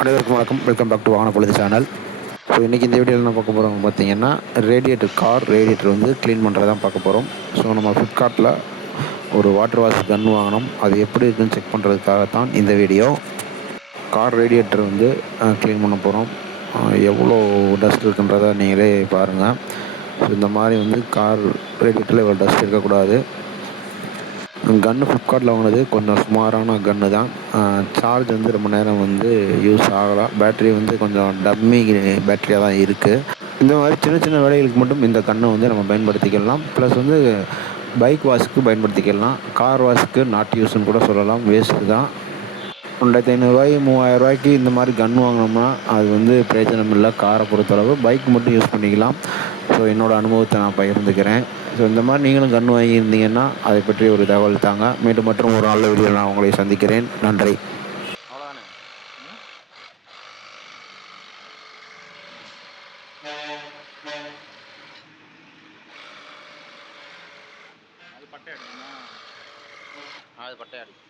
அனைவருக்கும் வணக்கம். Welcome back to வாகன பொழுது சேனல். ஸோ இன்றைக்கி இந்த வீடியோவில் என்ன பார்க்க போகிறோம் பார்த்தீங்கன்னா, கார் ரேடியேட்டர் வந்து க்ளீன் பண்ணுறது தான் பார்க்க போகிறோம். ஸோ நம்ம ஃப்ளிப்கார்ட்டில் ஒரு வாட்டர் வாஷ் கன் வாங்கினோம். அது எப்படி இருக்குன்னு செக் பண்ணுறதுக்காகத்தான் இந்த வீடியோ. கார் ரேடியேட்டர் வந்து க்ளீன் பண்ண போகிறோம். எவ்வளோ டஸ்ட் இருக்குன்றதை நீங்களே பாருங்கள். ஸோ இந்த மாதிரி வந்து கார் ரேடியேட்டரில் இவ்வளோ டஸ்ட் இருக்கக்கூடாது. கன்று ஃப்ளிப்கார்ட்டில் வாங்கினது கொஞ்சம் சுமாரான கன்று தான். சார்ஜ் வந்து ரொம்ப நேரம் வந்து யூஸ் ஆகலாம். பேட்ரி வந்து கொஞ்சம் டம்மி பேட்டரியாக தான் இருக்குது. இந்த மாதிரி சின்ன சின்ன வேலைகளுக்கு மட்டும் இந்த கன்னை வந்து நம்ம பயன்படுத்திக்கலாம். ப்ளஸ் வந்து பைக் வாஷுக்கு பயன்படுத்திக்கலாம். கார் வாஷுக்கு நாட் யூஸ்ன்னு கூட சொல்லலாம், வேஸ்ட்டு தான். $2500 $3000 இந்த மாதிரி கன் வாங்கினோம்னா அது வந்து பிரயோஜனம் இல்லை. காரை பொறுத்தளவு பைக் மட்டும் யூஸ் பண்ணிக்கலாம். ஸோ என்னோடய அனுபவத்தை நான் பகிர்ந்துக்கிறேன். ஸோ இந்த மாதிரி நீங்களும் கன் வாங்கியிருந்தீங்கன்னா அதை பற்றி ஒரு தகவல் தாங்க. மீண்டும் மற்றும் ஒரு நல்ல வீடியோ நான் உங்களை சந்திக்கிறேன். நன்றி. அது பட்டை அடிக்குமா? அது பட்டை அடிக்கும்.